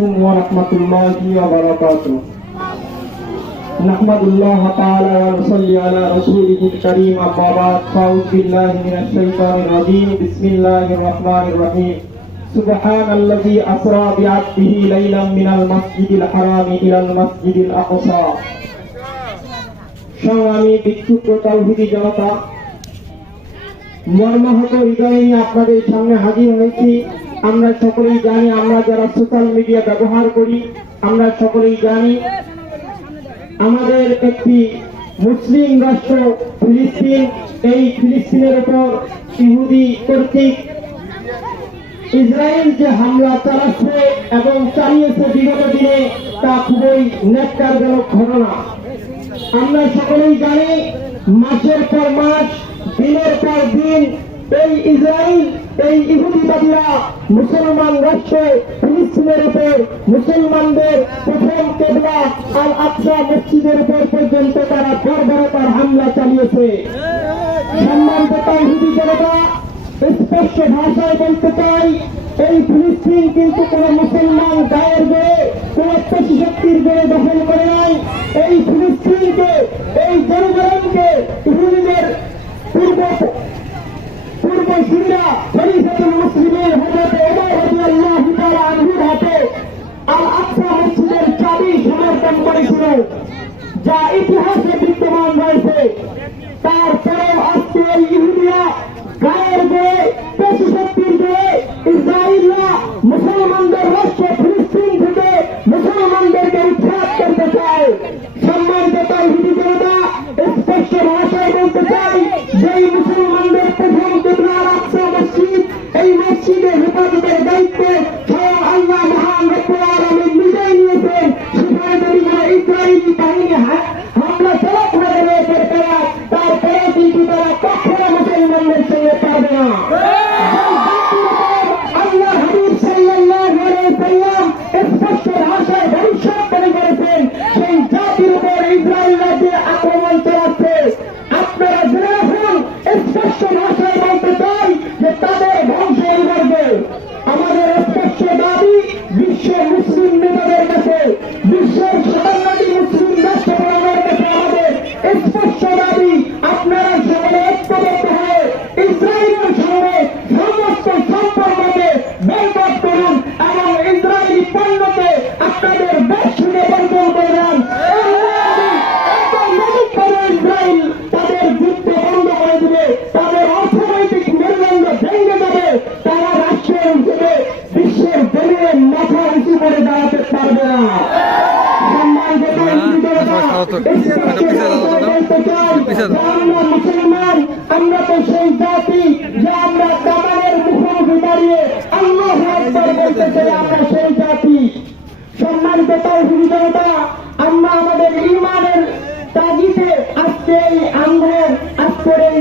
عليكم ورحمة الله وبركاته نحمد الله تعالى ونصلي على رسوله الكريم أما بعد فأعوذ بالله من الشيطان الرجيم بسم الله الرحمن الرحيم سبحان الذي أسرى بعبده ليلا من المسجد الحرام إلى المسجد الأقصى সংগ্রামী বিক্ষুব্ধ তাওহীদি জনতা, মর্মাহত হৃদয় নিয়ে আপনাদের সামনে হাজির হয়েছি। আমরা সকলেই জানি, আমরা যারা সোশ্যাল মিডিয়া ব্যবহার করি, আমরা সকলেই জানি আমাদের একটি মুসলিম রাষ্ট্র ফিলিস্তিন, এই ফিলিস্তিনের উপর ইহুদি কর্তৃক ইসরায়েল যে হামলা চালাচ্ছে এবং চালিয়েছে বিগত দিনে, তা খুবই ন্যক্কারজনক ঘটনা। আমরা সকলেই জানি মাসের পর মাস, দিনের পর দিন এই ইসরায়েল, এই ইহুদিবাদীরা মুসলমান রাষ্ট্রে ফিলিস্তিনের উপর মুসলমানদের প্রথম কেবলা আল আকসা মসজিদের উপর পর্যন্ত তারা বর্বরতার হামলা চালিয়েছে। সম্মানিত তাওহীদি জনতা, স্পষ্ট ভাষায় বলতে চাই, এই ফিলিস্তিন কিন্তু কোন মুসলমান গায়ের গড়ে, কোন পেশি শক্তির গড়ে দখল করে নাই। এই ফিলিস্তিনকে, এই জেরুজালেমকে ইহুদিদের পূর্বসূরীরা খলিফাতুল মুসলিমিন হযরত ওমর রাদিয়াল্লাহু তাআলা আনহুর হাতে আল আকসা মসজিদের চাবি সমর্পণ করেছিল, যা ইতিহাসে বিদ্যমান রয়েছে। তারপরেও আজকে এই ইহুদিরা গায়ের গড়ে, পেশি শক্তির গড়ে ইসরায়েলরা মুসলমানদের রাষ্ট্র ফিলিস্তিন থেকে মুসলমানদেরকে উৎখাত করতে চায়। সম্মানিত তাওহীদি জনতা, স্পষ্ট ভাষায় বলতে চাই, যেই মুসলমানদের প্রথম কিবলা আল আকসা মসজিদ, এই মসজিদের হেফাজতের দায়িত্ব স্বয়ং আল্লাহ মহান রব্বুল আলামিন নিজেই নিয়েছেন। সেখানে যদি কোনো ইসরায়েলি বাহিনী হামলা চালাক হয়ে গেলে তারপরেও কিন্তু তারা কখনো মুসলমানদের সঙ্গে পারবে না। আল্লাহ হাবিব সাল্লাল্লাহু আলাইহি ওয়াসাল্লাম স্পষ্ট ভাষায় ভবিষ্যৎবাণী করেছেন, সেই জাতির উপর ইসরায়েলরা যে আক্রমণ চালাচ্ছে, আপনারা জেনে রাখুন, স্পষ্ট ভাষায় বলতে চাই যে তাদের ধ্বংস করবে। আমাদের স্পষ্ট দাবি বিশ্বের মুসলিম নেতাদের কাছে, বিশ্বের 57টি মুসলিম রাষ্ট্রগুলোর কাছে আমাদের স্পষ্ট দাবি, আপনারা সকলে ঐক্যবদ্ধ হয়ে ইসরায়েলের সঙ্গে সমস্ত সম্পর্ককে বয়কট করুন এবং ইসরায়েলি পণ্যকে আপনাদের দেশ থেকে বর্জন করে দেন। ইসরায়েল তাদের যুদ্ধ বন্ধ করে দিবে, তাদের অর্থনৈতিক মেরুদণ্ড ভেঙে যাবে, তারা রাষ্ট্র হিসেবে বিশ্বের জমিনে মাথা উঁচু করে দাঁড়াতে পারবে না। আমরা মুসলমান, আমরা তো সেই জাতি যে আমরা কামানের মুখোমুখি দাঁড়িয়ে আল্লাহু আকবার বলতে চাই, আমরা সেই জাতি। সম্মানিত তাওহীদি জনতা, আমরা আমাদের ঈমানের তাগিদে আজকে এই আন্দোলন, আজকের এই